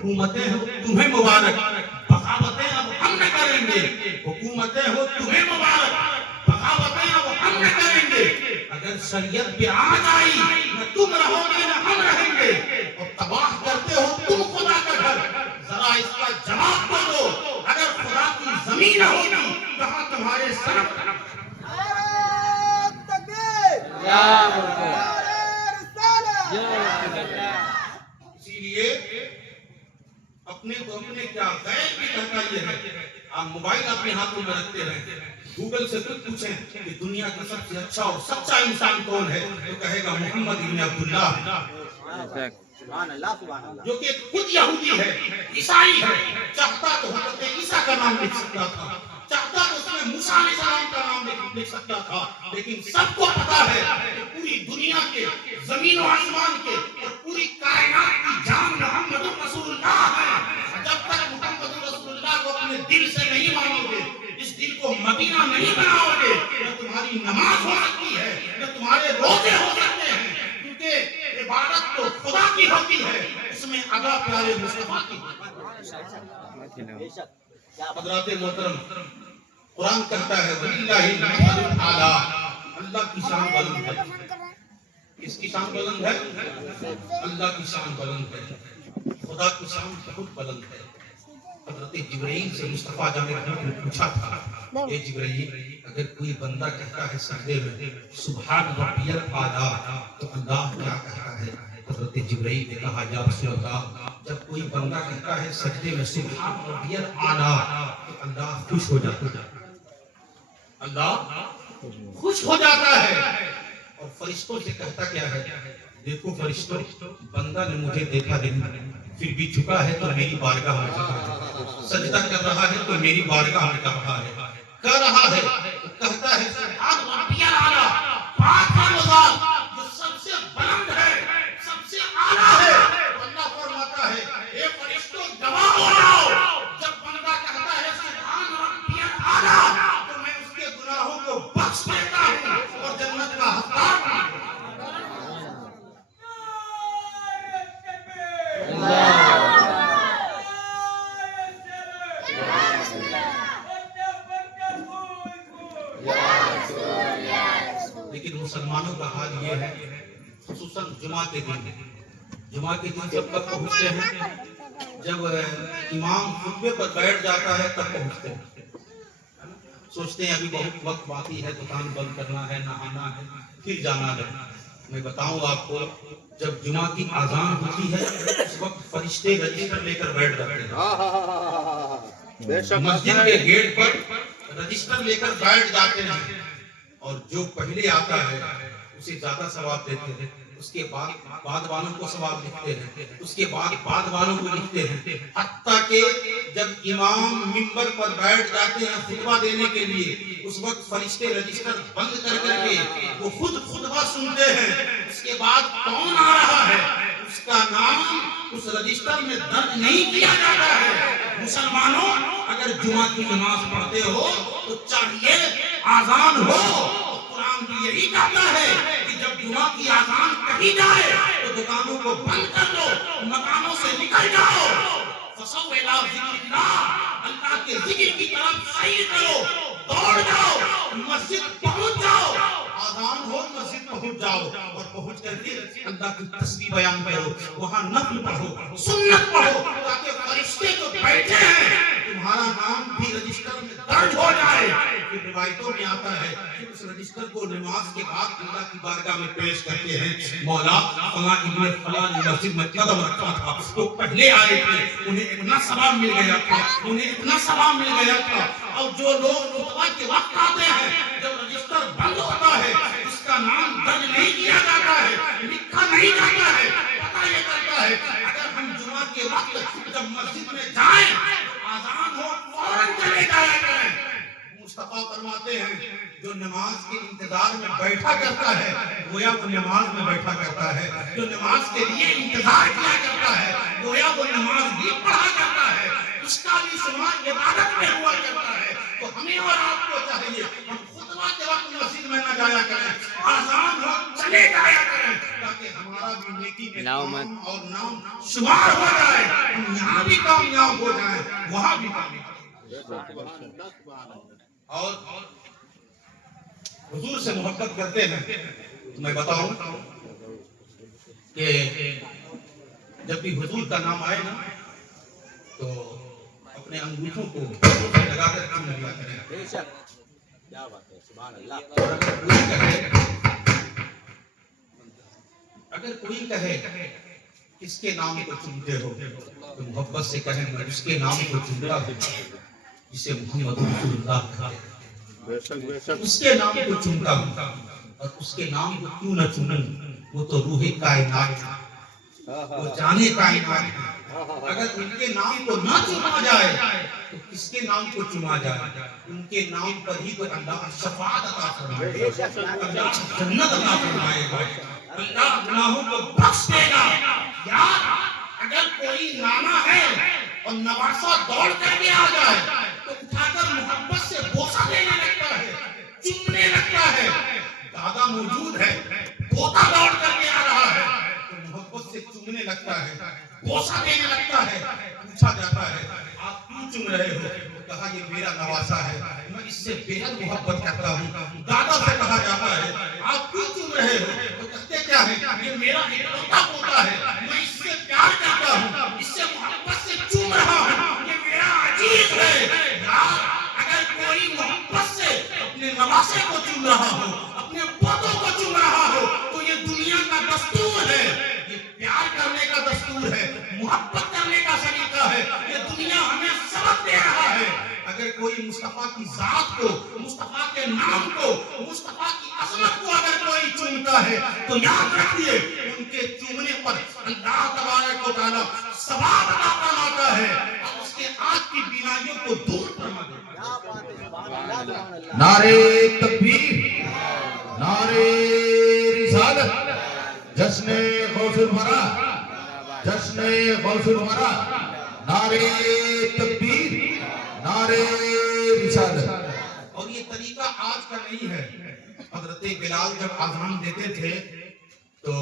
حکومتیں ہو تمہیں مبارک، بغاوتیں اب ہم نہ کریں گے، حکومتیں ہو تمہیں مبارک، بغاوتیں اب ہم نہ کریں گے، اگر شریعت پہ آج آئی نہ تم رہو گے نہ ہم رہیں گے، اور تباہ کرتے ہو تم خدا کا گھر، ذرا اس کا جواب دو، اگر خدا کی زمین ہوگی کہاں تمہارے سر؟ اسی لیے اپنے کو اپنے کیا غیر بھی کہتا یہ ہے، آپ موبائل اپنے ہاتھوں میں رکھتے رہیں، گوگل سے خود پوچھیں کہ دنیا کا سب سے اچھا اور سچا انسان کون ہے، تو کہے گا محمد ابن عبداللہ، جو کہ خود یہودی ہے، عیسائی ہے، چاہتا تو حضرت عیسیٰ کا نام لکھ سکتا تھا، چاہتا تو اس میں موسیٰ علیہ السلام کا نام لکھ سکتا تھا، لیکن سب کو پتا ہے کہ پوری دنیا کے زمین و آسمان کے اور پوری کائنات کی جان محمد رسول اللہ ہے، جب تک محمد رسول اللہ کو اپنے دل سے نہیں مانو گے، اس دل کو مدینہ نہیں بناؤ گے، نہ تمہاری نماز ہو سکتی ہے، نہ تمہارے روزے ہو سکتے ہیں، کیونکہ عبادت تو خدا کی ہوتی ہے، اس میں ادا پیارے مصطفیٰ کی۔ حضرات محترم، قرآن کہتا ہے وَلِلَّهِ الْمَثَلُ الْأَعْلَىٰ، اللہ کی شان بلند ہے، کس کی شان بلند ہے؟ اللہ کی شان بلند ہے، خدا کی شان بہت بلند ہے۔ حضرت جبرائیل سے مصطفیٰ جان نے پوچھا تھا، اے جبرائیل اگر کوئی بندہ کہتا ہے سجدے میں سبحان ربی الاعلیٰ تو اللہ کیا کہتا ہے؟ حضرت جبرائیل نے کہا یا رسول اللہ جب کوئی بندہ کہتا ہے سجدے میں سبحان ربی الاعلیٰ تو اللہ خوش ہو جاتا ہے، اللہ خوش ہو جاتا ہے، اور فرشتوں سے کہتا کیا ہے؟ دیکھو فرشتوں، بندہ نے مجھے دیکھا نہیں پھر بھی جھکا ہے تو میری بارگاہ میں جھکا ہے، سجدہ کر رہا ہے تو میری بارگاہ میں کہہ رہا ہے، کہتا ہے سبحان ربی الاعلیٰ، پاک ہے وہ ذات جو سب سے بلند ہے، سب سے اعلیٰ ہے، اللہ فرماتا ہے اے فرشتوں گواہ ہو جاؤ، جب بندہ کہتا ہے سبحان ربی الاعلیٰ تو میں اس کے گناہوں کو بخش دیتا ہوں اور جنت کا حقدار بنا دیتا ہوں۔ لیکن مسلمانوں کا حال یہ ہے، خصوصاً جمعہ کے دن جب تک پہنچتے ہیں، جب امام خطبے پر بیٹھ جاتا ہے تب پہنچتے ہیں، سوچتے ہیں ابھی بہت وقت باقی ہے، دکان بند کرنا ہے، نہانا ہے، پھر جانا ہے۔ میں بتاؤں آپ کو جب جمعہ کی اذان ہوتی ہے اس وقت فرشتے رجسٹر لے کر بیٹھ جاتے ہیں، مسجد کے گیٹ پر رجسٹر لے کر بیٹھ جاتے ہیں، اور جو پہلے آتا ہے اسے زیادہ ثواب دیتے ہیں، اس کے بعد والوں کو ثواب لکھتے ہیں، اس کے بعد والوں کو لکھتے ہیں، حتیٰ کہ جب امام منبر پر بیٹھ جاتے ہیں خطبہ دینے کے لیے اس وقت فرشتے رجسٹر بند کر کے وہ خود خطبہ سنتے ہیں، اس کے بعد کون آ رہا ہے اس کا نام اس رجسٹر میں درج نہیں کیا جاتا ہے۔ مسلمانوں اگر جمعہ کی نماز پڑھتے ہو تو چاہیے آذان ہو، قرآن بھی یہی کہتا ہے کہ جب جمعہ کی آذان کہی جائے تو دکانوں کو بند کر دو، مکانوں سے نکل جاؤ، فصو الی ذکر اللہ، اللہ کے ذکر کی طرف سیر کرو، دوڑ جاؤ، مسجد پہنچ جاؤ، آذان ہو مسجد پہنچ جاؤ، اور پہنچ کر کے اللہ کی تسبیح بیان کرو، وہاں نفل پڑھو، سنت پڑھو، تاکہ فرشتے جو بیٹھے ہیں تمہارا نام بھی رجسٹر میں درج ہو جائے۔ پھر روایتوں میں آتا ہے کہ اس رجسٹر کو نماز کے بعد اللہ کی بارگاہ میں پیش کرتے ہیں، مولا فلاں ابن فلاں مسجد میں قدم رکھا تھا، وہ پہلے آئے تھے، انہیں اتنا ثواب مل گیا تھا، اور جو لوگ خطبہ کے وقت آتے ہیں جب رجسٹر بند ہوتا ہے اس کا نام درج نہیں کیا جاتا ہے، لکھا نہیں جاتا ہے، پتہ یہ کرتا ہے اگر ہم جمعہ کے وقت جب مسجد میں جائیں آذان ہو فوراً چلے جایا کریں۔ مصطفیٰ فرماتے ہیں جو نماز کے انتظار میں بیٹھا کرتا ہے گویا وہ نماز میں بیٹھا کرتا ہے، جو نماز کے لیے انتظار کیا کرتا ہے گویا وہ نماز بھی پڑھا کرتا ہے، اس کا بھی شمار عبادت میں ہوا کرتا ہے۔ تو ہمیں اور آپ کو چاہیے ہم خطبہ کے وقت مسجد میں نہ جایا کریں، آذان ہو چلے جایا کریں، تاکہ ہمارا بھی نیکی میں کام اور نام شمار ہو جائے، ہم یہاں بھی کامیاب ہو جائیں، وہاں بھی کامیاب۔ اور حضور سے محبت کرتے ہیں تو میں بتاؤں کہ جب بھی حضور کا نام آئے نا تو اپنے انگوٹھوں کو لگا کر چوم لیا کریں۔ اگر کوئی کہے کس کے نام کو چومتے ہو تو محبت سے کہیں میں اس کے نام کو چومتا ہوں جسے محمد رسول اللہ کہتے ہیں، اس کے نام کو چومتا ہوں۔ اور اس کے نام کو کیوں نہ چوموں، وہ تو روح کائنات ہے، وہ جانے کائنات ہے۔ اگر ان کے نام کو نہ چوما جائے تو کس کے نام کو چوما جائے؟ ان کے نام پر ہی تو اللہ شفاعت عطا فرمائے گا، اللہ جنت عطا فرمائے گا، اللہ گناہوں کو بخش دے گا۔ یار اگر کوئی نانا ہے اور نواسا دوڑ کر کے آ جائے تو اٹھا کر محبت سے بوسہ دینے لگتا ہے، چومنے لگتا ہے۔ دادا موجود ہے، پوتا دوڑ کر کے آ رہا ہے تو محبت سے چومنے لگتا ہے، بوسہ دینے لگتا ہے۔ پوچھا جاتا ہے آپ کیوں چوم رہے ہو؟ تو کہا یہ میرا نواسا ہے، میں اس سے بے حد محبت کرتا ہوں۔ دادا سے کہا جاتا ہے آپ کیوں چوم رہے ہو؟ تو کہتے کیا ہے یہ میرا اکلوتا پوتا ہے، میں اس سے پیار کرتا ہوں، اس سے محبت سے چوم رہا ہوں، یہ میرا عزیز ہے۔ یار اگر کوئی محبت سے اپنے نواسے کو چوم رہا ہو، اپنے پوتوں کو چوم رہا ہو تو یہ دنیا کا دستور ہے، یہ پیار کرنے کا دستور ہے، محبت کرنے کا طریقہ ہے، یہ دنیا ہمیں سبق دے رہا ہے۔ اگر کوئی مصطفیٰ کی ذات کو، مصطفیٰ کے نام کو، مصطفیٰ کی عظمت کو اگر کوئی چومتا ہے تو یاد رکھیے ان کے چومنے پر اللہ تبارک و تعالیٰ ثواب عطا فرماتا ہے اور اس کے آنکھ کی بینائیوں کو دور فرما دیتا ہے۔ نعرے تکبیر، نعرے رسالت، جشن غوث الورا، جشن غوث الورا، نعرے تکبیر، نعرے رسالت۔ اور یہ طریقہ آج کا نہیں ہے۔ حضرت بلال جب اذان دیتے تھے تو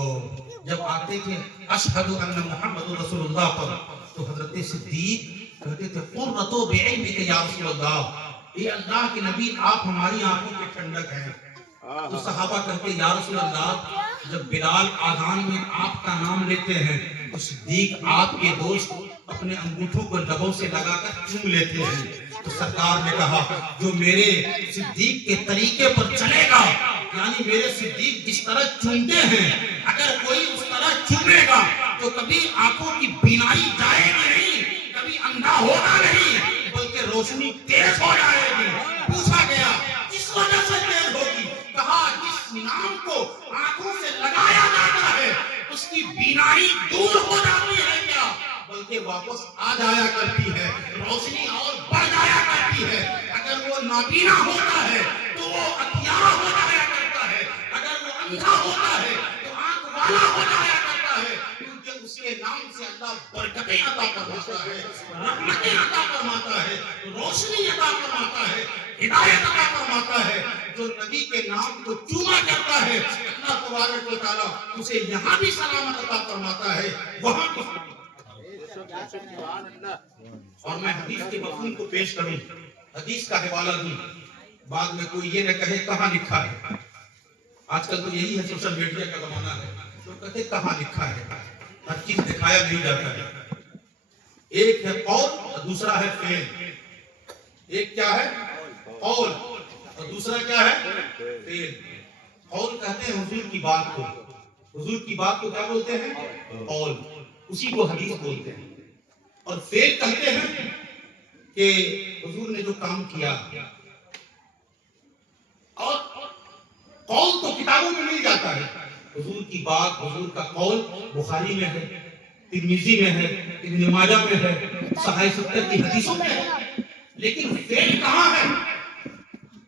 جب آتے تھے اشہد ان محمد رسول اللہ پر تو حضرت صدیق کہتے تھے قرۃ بعینک یا رسول اللہ، اے اللہ کے نبی آپ ہماری آنکھوں کے ٹھنڈک ہیں۔ تو صحابہ کہتے یا رسول اللہ جب بلال آذان میں آپ کا نام لیتے ہیں تو صدیق آپ کے دوست اپنے انگوٹھوں کو لبوں سے لگا کر چوم لیتے ہیں۔ تو سرکار نے کہا جو میرے صدیق کے طریقے پر چلے گا، یعنی میرے صدیق جس طرح چومتے ہیں اگر کوئی اس طرح چومے گا تو کبھی آنکھوں کی بینائی جائے گی نہیں، کبھی اندھا ہوگا نہیں، بلکہ روشنی تیز ہو جائے گی۔ پوچھا گیا کس وجہ سے تیز ہوگی؟ کہا جس نام کو آنکھوں سے لگایا جاتا ہے اس کی بینائی دور ہو جاتی ہے کیا بلکہ واپس آ جایا کرتی ہے، روشنی اور بڑھ جایا کرتی ہے۔ اگر وہ نابینا ہوتا ہے تو وہ عطیہ ہو جایا کرتا ہے، اگر وہ اندھا ہوتا ہے تو آنکھ والا ہو جایا کرتا ہے، کیونکہ اس کے نام سے اللہ برکتیں عطا فرماتا ہے، رحمتیں عطا فرماتا ہے، روشنی عطا فرماتا ہے، ہدایت عطا فرماتا ہے۔ جو نبی کے نام کو چوما کرتا ہے اللہ تبارک و تعالیٰ اسے یہاں بھی سلامت عطا فرماتا ہے، وہاں بھی۔ اور میں حدیث کے مفہوم کو پیش کروں، حدیث کا حوالہ دوں، بعد میں کوئی یہ نہ کہے کہاں لکھا ہے۔ آج کل تو یہی ہے سوشل میڈیا کا زمانہ ہے، تو کہتے کہاں لکھا ہے، ہر چیز دکھایا نہیں جاتا ہے۔ ایک ہے قول اور دوسرا ہے فعل۔ ایک کیا ہے قول اور دوسرا کیا ہے فعل۔ قول کہتے ہیں حضور کی بات کو، حضور کی بات کو کیا بولتے ہیں قول، اسی کو حدیث بولتے ہیں۔ اور فعل کہتے ہیں کہ حضور نے جو کام کیا، اور قول تو کتابوں میں مل جاتا ہے، حضور کی بات، حضور کا قول بخاری میں ہے، ترمذی میں ہے، ابن ماجہ میں ہے، صحیح 70 کی حدیثوں میں ہے، لیکن فعل کہاں ہے؟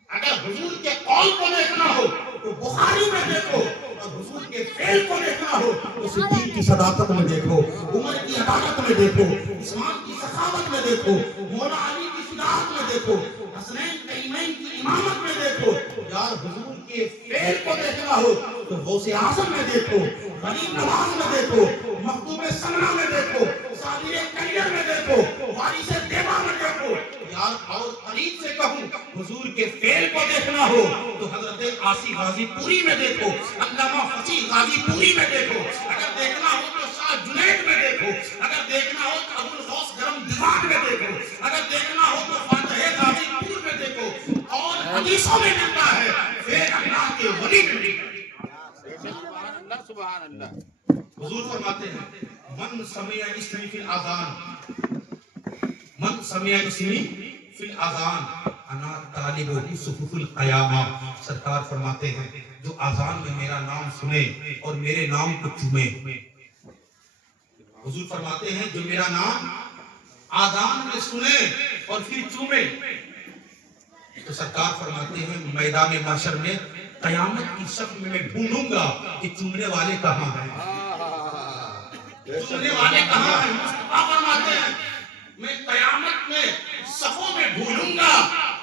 اگر حضور کے قول کو دیکھنا ہو تو بخاری میں دیکھو، اور حضور کے فعل کو دیکھنا ہو تو صدیق کی صداقت میں دیکھو، عمر کی عدالت میں دیکھو، عثمان کی سخاوت میں دیکھو، مولا علی کی شجاعت میں دیکھو، حسنین کریمین کی امامت میں دیکھو۔ یار حضور کے فعل کو دیکھنا ہو تو غوث اعظم میں دیکھو، غریب نواز میں دیکھو، مخدوم سمنا میں دیکھو، صابر کنیر میں دیکھو، وارث دیوا میں دیکھو. یار اور قریب سے کہوں حضور کے فعل کو دیکھنا ہو تو حضرت عاصی غازی پوری میں دیکھو، علامہ فصیح غازی پوری میں دیکھو. اگر دیکھنا ہو تو شاہ جنید میں دیکھو، اگر دیکھنا ہو تو ابو الغوث گرم دیوان میں دیکھو، اگر دیکھنا ہو تو فاتح غازی پور میں دیکھو. اور حدیثوں میں ملتا ہے پھر اللہ کے ولی میں ملتا ہے. سبحان اللہ. حضور فرماتے ہیں من سمع اسمی فی الاذان، من سمع اسمی فی الاذان انا طالبہ صفوف القیامہ. سرکار فرماتے ہیں جو اذان میں میرا نام سنے اور میرے نام کو چومے. حضور فرماتے ہیں جو میرا نام اذان میں سنے اور پھر چومے تو سرکار فرماتے ہیں میدان محشر میں قیامت کی شب میں ڈھونڈوں گا کہ چومنے والے کہاں ہیں، چومنے والے کہاں ہیں. مصطفیٰ فرماتے ہیں میں قیامت میں صفوں میں ڈھونڈوں گا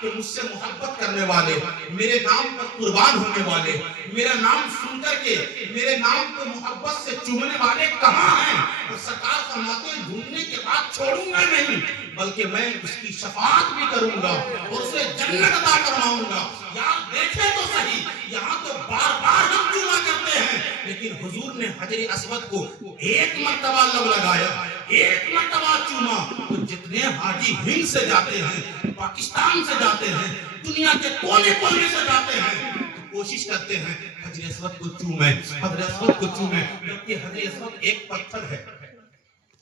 کہ مجھ سے محبت کرنے والے، میرے نام پر قربان ہونے والے، میرا نام سن کر کے میرے نام کو محبت سے چومنے والے کہاں ہیں. اور سرکار فرماتے ہیں ڈھونڈنے کے بعد چھوڑوں گا نہیں بلکہ میں اس کی شفاعت بھی کروں گا اور اسے جنت عطا کرواؤں گا. یار دیکھیں تو صحیح، یہاں تو بار بار ہم چوما کرتے ہیں لیکن حضور نے حجر اسود کو ایک مرتبہ لب لگایا، ایک مرتبہ چوما. تو جتنے حاجی ہند سے جاتے ہیں، پاکستان سے جاتے ہیں، دنیا کے کونے کونے سے جاتے ہیں تو کوشش کرتے ہیں حجر اسود کو چومیں، حجر اسود کو چومیں. جبکہ حجر اسود ایک پتھر ہے،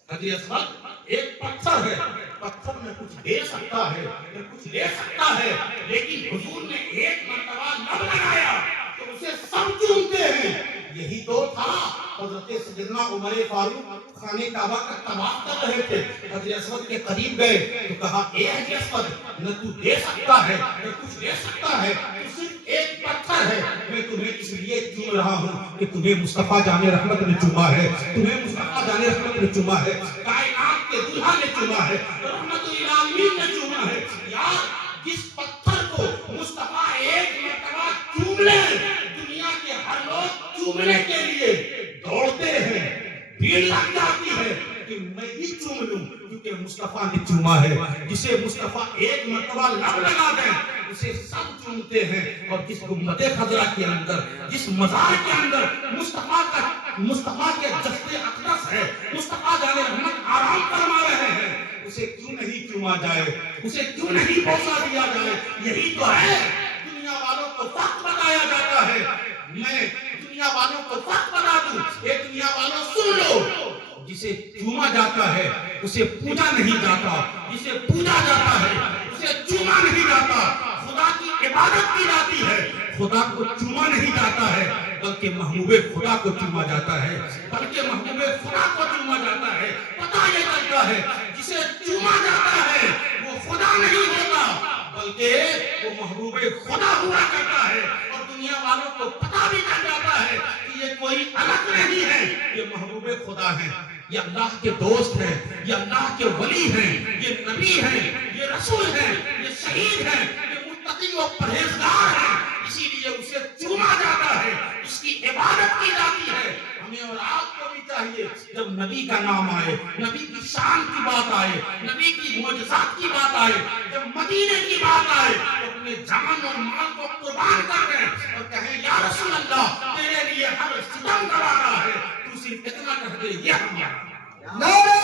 حجر اسود ایک پتھر ہے، پتھر میں کچھ دے سکتا ہے، کچھ لے سکتا ہے، لیکن حضور نے ایک مرتبہ لب لگایا تو اسے سب چومتے ہیں. یہی تو تھا حضرت سیدنا عمر فاروق خانہ کعبہ کا طواف کر رہے تھے، حجر اسود کے قریب گئے تو کہا اے حجر اسود نہ تو دے سکتا ہے نہ کچھ لے سکتا ہے، تو صرف ایک پتھر ہے، میں تمہیں اس لیے چوم رہا ہوں کہ تمہیں مصطفیٰ جان رحمت نے چوما ہے، تمہیں مصطفیٰ جان رحمت نے چوما ہے، کائنات کے دلہا نے چوما ہے، رحمت للعالمین نے چوما ہے. یار جس پتھر کو مصطفیٰ ایک مرتبہ چوم لے دنیا کے ہر لوگ چومنے کے لیے دوڑتے ہیں، بھیڑ لگ جاتی ہے کہ میں بھی چوم لوں کیونکہ مصطفیٰ نے چوما ہے. جسے مصطفیٰ ایک مرتبہ لب لگا دیں اسے سب چومتے ہیں. اور جس گنبد خضرا کے اندر، جس مزار کے اندر مصطفیٰ کے جسد اقدس ہے، مصطفیٰ جان رحمت آرام فرما رہے ہیں، اسے کیوں نہیں چوما جائے، اسے کیوں نہیں بوسا دیا جائے. یہی تو ہے دنیا والوں کو وقت بتایا جاتا ہے. میں دنیا والوں کو وقت بتا دوں، اے دنیا والوں سن لو، جسے چوما جاتا ہے اسے پوجا نہیں جاتا، جسے پوجا جاتا ہے اسے چوما نہیں جاتا. خدا کی عبادت کی جاتی ہے، خدا کو چوما نہیں جاتا ہے بلکہ محبوب خدا کو چوما جاتا ہے، بلکہ محبوب خدا کو چوما جاتا ہے. پتہ یہ چلتا ہے جسے چوما جاتا ہے وہ خدا نہیں ہوتا بلکہ وہ محبوب خدا ہوا کرتا ہے. اور دنیا والوں کو پتہ بھی چل جاتا ہے کہ یہ کوئی الگ نہیں ہے، یہ محبوب خدا ہے، یہ اللہ کے دوست ہیں، یہ اللہ کے ولی ہیں، یہ نبی ہیں، یہ رسول ہیں، یہ شہید ہیں، یہ متقی و پرہیزگار ہیں. اسی لیے اسے چوما جاتا ہے، اس کی عبادت کی جاتی ہے. ہمیں اور آپ کو بھی چاہیے جب نبی کا نام آئے، نبی کی شان کی بات آئے، نبی کی معجزات کی بات آئے، جب مدینے کی بات آئے تو اپنے جان اور مال کو قربان کر دیں اور کہیں یا رسول اللہ تیرے لیے ہر ستم گوارا ہے، تو صرف اتنا کہہ دے یہ ہمارا. نعرہ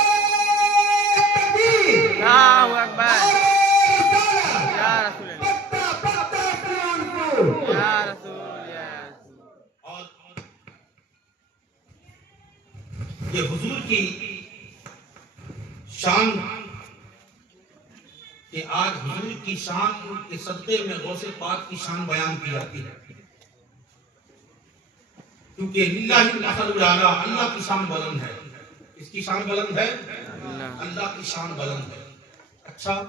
تکبیر، اللہ اکبر، نعرہ رسالت، یا رسول اللہ، پتہ پتہ قرآن یا رسول، یا رسول. اور یہ حضور کی شان کہ آج حضور کی شان کے صدقے میں غوث پاک کی شان بیان کی جاتی ہے، کیونکہ للہ المثل الاعلیٰ، اللہ کی شان بلند ہے. اس کی شان بلند ہے، اللہ کی شان بلند ہے. اچھا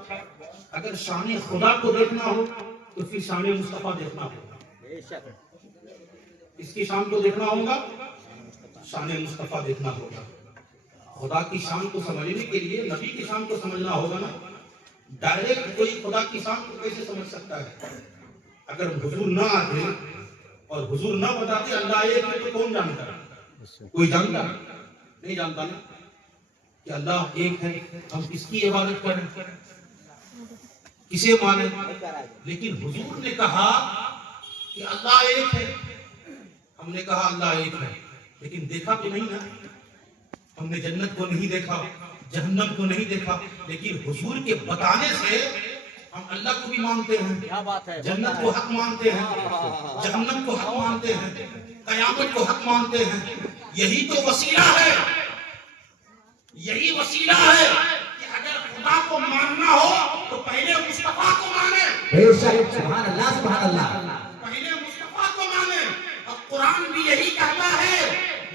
اگر شان خدا کو دیکھنا ہو تو پھر شان مصطفیٰ دیکھنا ہوگا. اس کی شان کو دیکھنا ہوگا، شان مصطفیٰ دیکھنا ہوگا. خدا کی شان کو سمجھنے کے لیے نبی کی شان کو سمجھنا ہوگا نا. ڈائریکٹ کوئی خدا کی شان کو کیسے سمجھ سکتا ہے؟ اگر حضور نہ آتے اور حضور نہ بتاتے اللہ ایک ہے تو کون جانتا ہے؟ کوئی جانتا نہیں جانتا نا کہ اللہ ایک ہے، ہم کس کی عبادت کریں، کسے مانیں؟ لیکن حضور نے کہا کہ اللہ ایک ہے، ہم نے کہا اللہ ایک ہے، لیکن دیکھا تو نہیں نا، ہم نے جنت کو نہیں دیکھا، جہنم کو نہیں دیکھا، لیکن حضور کے بتانے سے ہم اللہ کو بھی مانتے ہیں، جنت کو حق مانتے ہیں، جہنم کو حق مانتے ہیں، قیامت کو حق مانتے ہیں۔ یہی تو وسیلہ ہے، یہی وسیلہ ہے کہ اگر خدا کو ماننا ہو تو پہلے مصطفیٰ کو مانے، بے شک سبحان اللہ سبحان اللہ پہلے مصطفیٰ کو مانے۔ اور قرآن بھی یہی کہتا ہے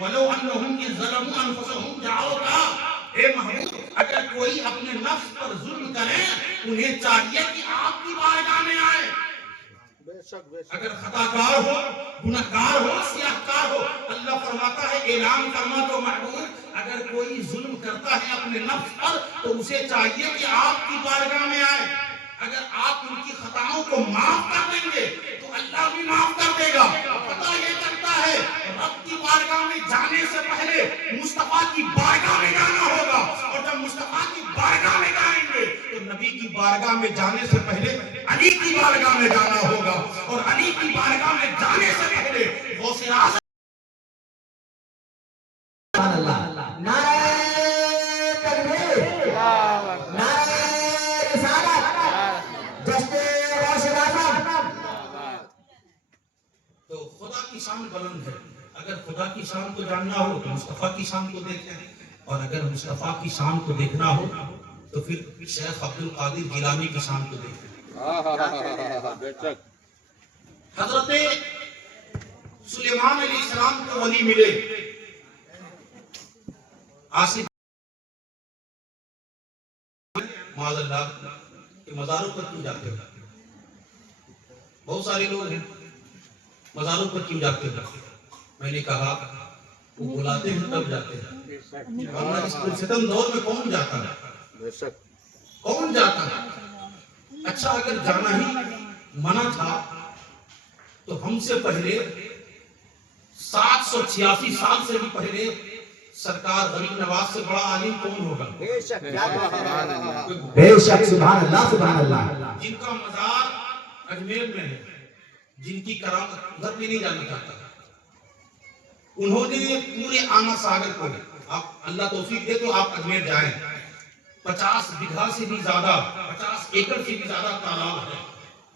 وَلَوْ أَنَّهُمْ إِذْ ظَلَمُوا أَنفُسَهُمْ جَاءُوكَ، اے محبوب اگر کوئی اپنے نفس پر ظلم کرے انہیں چاہیے کہ آپ کی بارگاہ میں آئے، اگر خطاکار ہو، گناہگار ہو، سیاہکار ہو، اللہ فرماتا ہے اعلان فرما تو محبوب اگر کوئی ظلم کرتا ہے اپنے نفس پر تو اسے چاہیے کہ آپ کی بارگاہ میں آئے، اگر آپ ان کی خطاؤں کو معاف کر دیں گے تو اللہ بھی معاف کر دے گا۔ پتہ یہ چلتا ہے رب کی بارگاہ میں جانے سے پہلے مصطفیٰ کی بارگاہ میں جانا ہوگا، اور جب مصطفیٰ کی بارگاہ میں جائیں گے تو نبی کی بارگاہ میں جانے سے پہلے علی کی بارگاہ میں جانا ہوگا، اور علی کی بارگاہ میں جانے سے پہلے غوث اعظم سبحان اللہ۔ نعرہ تکبیر، نعرہ رسالت، جشن غوث اعظم۔ تو خدا کی شان بلند ہے، اگر خدا کی شان کو جاننا ہو تو مصطفیٰ کی شان کو دیکھیں، اور اگر مصطفیٰ کی شان کو دیکھنا ہو تو پھر شیخ عبد القادر جیلانی کی شان کو دیکھیں۔ حضرت سلیمان علیہ السلام کو ولی ملے، آصف معاذ اللہ کہ مزاروں پر کیوں جاتے ہو؟ بہت سارے لوگ ہیں مزاروں پر کیوں جاتے ہو؟ میں نے کہا وہ بلاتے ہیں تب جاتے ہیں، ورنہ اس پرستم دور میں کون جاتا ہے؟ کون جاتا ہے؟ اچھا اگر جانا ہی منع تھا تو ہم سے پہلے 786 سال سے بھی پہلے سرکار غریب نواز سے بڑا عالم کون ہوگا؟ بے شک سبحان اللہ سبحان اللہ۔ جن کا مزار اجمیر میں ہے، جن کی کرامت ادھر بھی نہیں جانا چاہتا، انہوں نے پورے آنا ساگر کو، آپ اللہ توفیق دے تو آپ اجمیر جائیں، 50 بیگھہ سے بھی زیادہ، 50 ایکڑ سے بھی زیادہ تالاب ہے،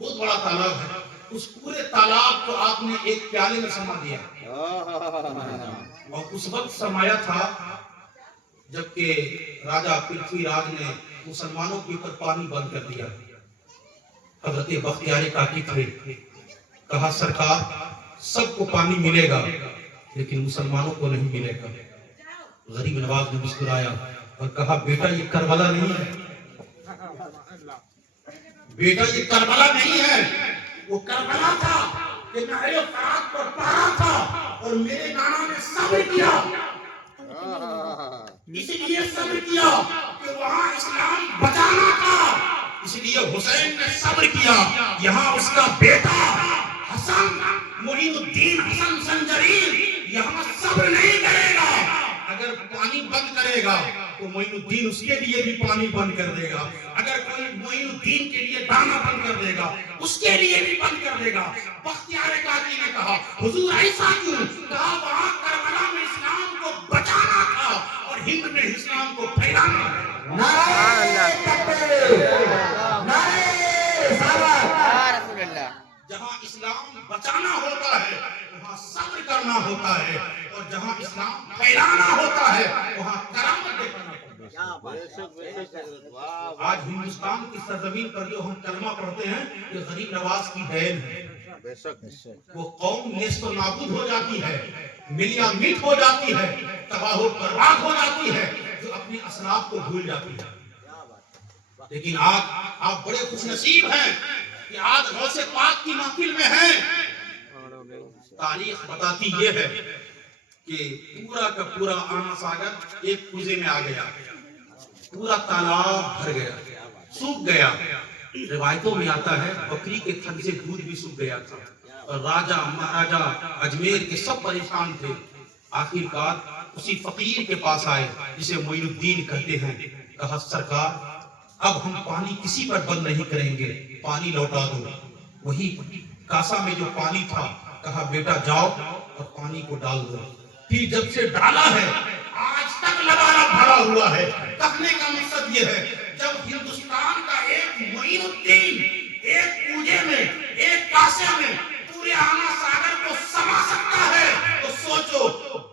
بہت بڑا تالاب ہے، اس پورے تالاب کو آپ نے ایک پیالے میں سما دیا، اور اس وقت سمایا تھا جبکہ راجہ پرتھوی راج نے مسلمانوں کے اوپر پانی بند کر دیا۔ حضرت بختیار کاکی تھے، کہا سرکار سب کو پانی ملے گا لیکن مسلمانوں کو نہیں ملے گا۔ غریب نواز نے مسکرایا اور کہا بیٹا یہ کربلا نہیں ہے، بیٹا یہ کربلا نہیں ہے، وہ کربلا تھا کہ نہر فرات پر پہرا تھا اور میرے نانا نے صبر کیا، اس لیے صبر کیا کہ وہاں اسلام بچانا تھا، اس لیے حسین نے صبر کیا، یہاں اس کا بیٹا حسن معین الدین حسن سنجری یہاں صبر نہیں کرے گا، اگر پانی بند کرے گا تو معین الدین اس کے لیے بھی پانی بند کر دے گا، اگر کوئی معین الدین کے لیے دانا بند کر دے گا اس کے لیے بھی بند کر دے گا۔ بختیار کاکی نے کہا حضور ایسا کیوں؟ کہا وہاں کربلا میں اسلام کو بچانا تھا اور ہند میں اسلام کو پھیلانا ہے۔ نعرہ تکبیر، نعرہ رسالت۔ جہاں اسلام بچانا ہوتا ہے وہاں صبر کرنا ہوتا ہے، اور جہاں اسلام پھیلانا ہوتا ہے وہاں کرامت دکھانا ہوتا ہے۔ آج ہندوستان کی سرزمین پر جو ہم کلمہ پڑھتے ہیں یہ غریب نواز کی دین ہے، وہ قوم نیست و نابود ہو جاتی ہے، ملیا میٹ ہو جاتی ہے، تباہ و برباد ہو جاتی ہے، جو اپنے اسلاف کو بھول جاتی ہے۔ لیکن آج آپ بڑے خوش نصیب ہیں کہ آج غوث پاک کی محفل میں ہیں۔ تاریخ بتاتی یہ ہے کہ پورا کا پورا آنا ساگر ایک کوزے میں آ گیا، پورا تالاب بھر گیا، سوکھ گیا۔ روایتوں میں آتا ہے بکری کے تھن سے دودھ بھی سوکھ گیا تھا، اور راجہ مہاراجہ اجمیر کے سب پریشان تھے، آخرکار اسی فقیر کے پاس آئے جسے معین الدین کہتے ہیں. کہا سرکار اب ہم پانی کسی پر بند نہیں کریں گے, پانی لوٹا دو. وہی کاسا میں جو پانی تھا کہا بیٹا جاؤ اور پانی کو ڈال دو. پھر جب سے ڈالا ہے آج تک لگانا بھرا ہوا ہے. کہنے کا مقصد یہ ہے جب ہندوستان کا ایک معین الدین ایک پوجے میں ایک کاسے میں پورے آنا ساگر کو سما سکتا ہے تو سوچو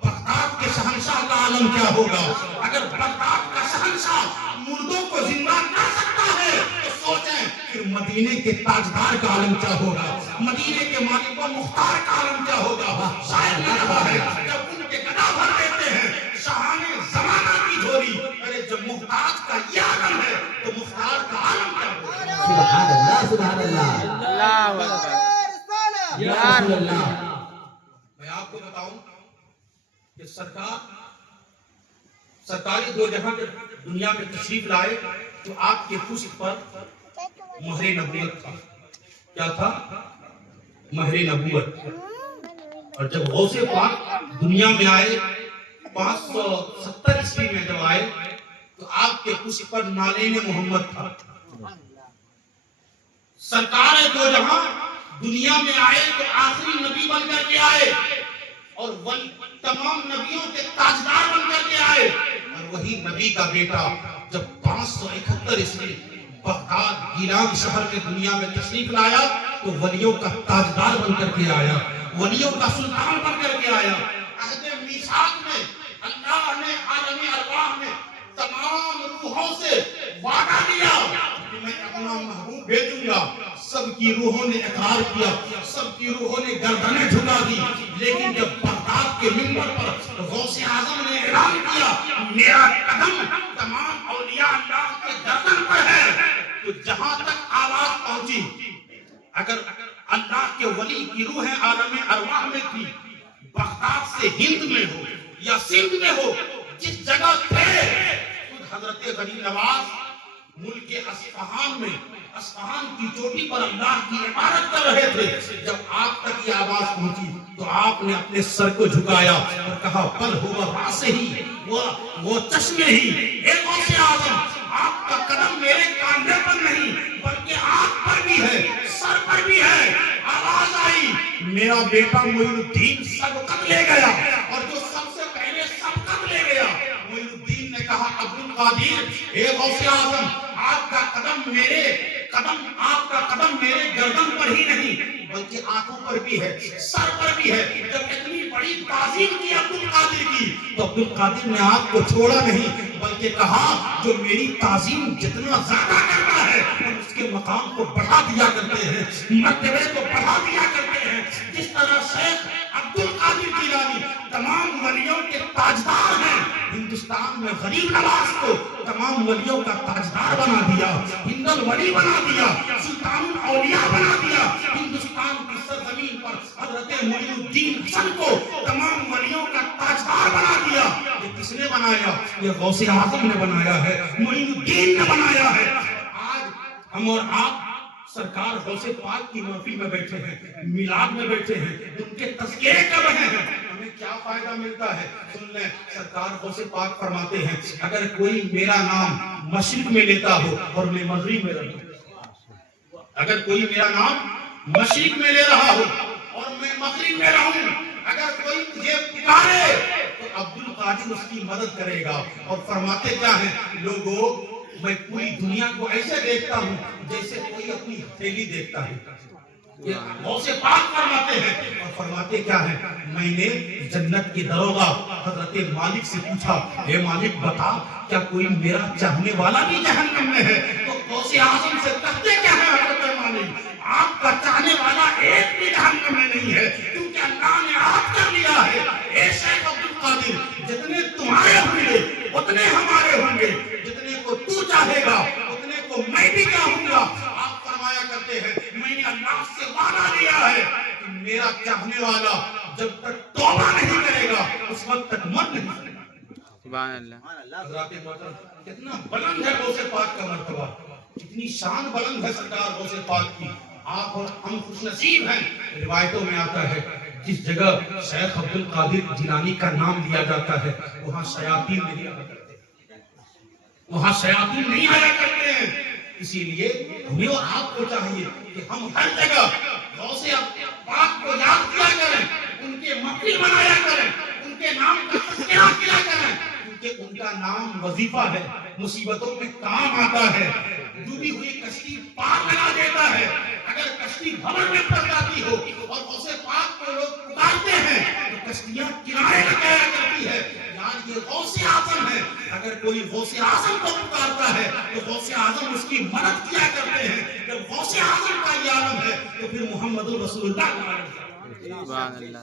بغداد کے شہنشاہ کا عالم کیا ہوگا. اگر بغداد کا شہنشاہ مردوں کو زندہ کر سکتا ہے تو سوچیں پھر مدینے کے تاجدار کا عالم کیا ہوگا, مدینے کے مالک و مختار کا عالم کیا ہوگا. شاید نہ رہا ہے جب ان کے گدا بھر دیتے ہیں شاہان زمانہ کی جھولی. ارے جب محتاج کا یہ عالم ہے تو مختار کا عالم کیا ہوگا. سبحان اللہ سبحان اللہ اللہ اکبر. یا رسول اللہ. میں آپ کو بتاؤں کہ سرکار دو جہاں دنیا میں تشریف لائے تو آپ کے پشت پر مہر نبوت تھا. کیا تھا؟ مہر نبوت. اور جب غوث پاک دنیا میں آئے 570 عیسوی میں جب آئے تو آپ کے پشت پر نالین محمد تھا. سرکار دو جہاں دنیا میں آئے تو آخری نبی بن کر کے آئے اور تمام نبیوں کے تاجدار بن کر کے آئے. اور وہی نبی کا بیٹا جب 571 عیسوی بغداد گیلان شہر میں دنیا میں تشریف لایا تو ولیوں کا تاجدار بن کر کے آیا, ولیوں کا سلطان بن کر کے آیا. عہد میثاق میں اللہ نے عالم ارواح میں تمام روحوں سے وعدہ دیا کہ میں اپنا محبوب بھیجوں گا. سب کی روحوں نے اقرار کیا, سب کی روحوں نے گردنیں جھکا دی. لیکن جب بغداد کے منبر پر غوث اعظم نے اعلان کیا میرا قدم تمام اولیاء اللہ کے گردن پر ہے تو جہاں تک آواز پہنچی اگر اللہ کے ولی کی روح عالم ارواح میں تھی بغداد سے ہند میں ہو یا سندھ میں ہو جس جگہ تھے خود حضرت غنی نواز ملک اصفہان میں اصفہان کی چوٹی پر اللہ کی عبادت کر رہے تھے. جب آپ تک یہ آواز پہنچی تو آپ نے اپنے سر کو جھکایا اور کہا بل ہوا راس ہی وہ چشمے ہی. اے غوث اعظم آپ کا قدم میرے کاندھے پر نہیں بلکہ آنکھ پر بھی ہے, سر پر بھی ہے. آواز آئی میرا بیٹا معین الدین سبقت لے گیا اور جو سب سے پہلے سبقت لے گیا معین الدین نے کہا عبد القادر اے غوث اعظم آپ کا قدم میرے گردن پر ہی نہیں بلکہ آنکھوں پر بھی ہے, سر پر بھی ہے. جب اتنی بڑی تعظیم کی عبد القادر کی تو عبد القادر نے آپ کو چھوڑا نہیں بلکہ کہا جو میری تعظیم جتنا زیادہ کرتا ہے اس کے مقام کو بڑھا دیا کرتے ہیں, مرتبے کو بڑھا دیا کرتے ہیں. جس طرح شیخ عبد القادر جیلانی تمام ولیوں کے تاجدار ہیں, ہندوستان میں غریب نواز کو تمام ولیوں کا تاجدار بنا دیا, ہند الولی بنا دیا, سلطان الاولیاء بنا دیا. ہندوستان کی سرزمین پر حضرت معین الدین حسن کو تمام ولیوں کا تاجدار بنا دیا. یہ کس نے بنایا؟ یہ غوث اعظم نے بنایا ہے, معین الدین نے بنایا ہے. آج ہم اور آپ سرکار غوث پاک کی محفل میں بیٹھے ہیں, میلاد میں بیٹھے ہیں, ان کے تذکرے کر رہے ہیں. ہمیں کیا فائدہ ملتا ہے؟ سن لیں سرکار غوث پاک فرماتے ہیں اگر کوئی میرا نام مشرق میں لیتا ہو اور میں مغرب میں رہوں, اگر کوئی میرا نام مشرق میں لے رہا ہو اور میں مغرب میں رہوں, اگر کوئی مجھے پکارے تو عبد القادر اس کی مدد کرے گا. اور فرماتے کیا ہیں لوگوں میں پوری دنیا کو ایسے دیکھتا ہوں جیسے کوئی اپنی ہتھیلی دیکھتا ہے. غوث پاک فرماتے ہیں اور فرماتے کیا ہے میں نے جنت کی دروگا حضرت مالک سے پوچھا اے مالک بتا کیا کوئی میرا چاہنے والا بھی جہنم میں ہے؟ تو غوث اعظم سے کہتے کیا ہے حضرت مالک آپ کا چاہنے والا ایک بھی جہنم میں نہیں ہے کیونکہ اللہ نے آپ کر لیا ہے. اے شیخ عبد القادر جتنے تمہارے ہوں گے اتنے ہمارے ہوں گے, جتنے کو تو چاہے گا اتنے کو میں بھی چاہوں گا. آپ فرمایا کرتے ہیں میں نے اللہ سے وعدہ لیا ہے کہ میرا چاہنے والا جب تک توبہ نہیں کرے گا اس وقت تک مر نہیں کرے گا. سبحان اللہ. حضرات محترم کتنا بلند ہے غوث پاک کا مرتبہ, کتنی شان بلند ہے سرکار غوث پاک کی. آپ اور ہم خوش نصیب ہیں. روایتوں میں آتا ہے جس جگہ شیخ عبد القادر جیلانی کا نام لیا جاتا ہے وہاں شیاطین نہیں آیا کرتے، وہاں شیاطین نہیں آیا کرتے ہیں۔ اسی لیے ہمیں اور آپ کو چاہیے کہ ہم ہر جگہ غوث پاک کو یاد کیا کریں، ان کے محفل منایا کریں، ان کے نام کا تذکرہ کیا کریں، کیونکہ ان کا نام وظیفہ ہے، مصیبتوں میں کام آتا ہے، ڈوبی ہوئی کشتی پار لگا دیتا ہے۔ اگر کشتی بھنور میں پڑ جاتی ہو اور غوث پاک کو لوگ پکارتے ہیں تو کشتیاں کنارے لگایا کرتی ہے، یار یہ غوث اعظم ہے۔ اگر کوئی غوث اعظم کو پکارتا ہے تو غوث اعظم اس کی مدد کیا کرتے ہیں۔ جب غوث اعظم کا یہ عالم ہے تو پھر محمد الرسول اللہ کا عالم ہے۔ سبحان اللہ۔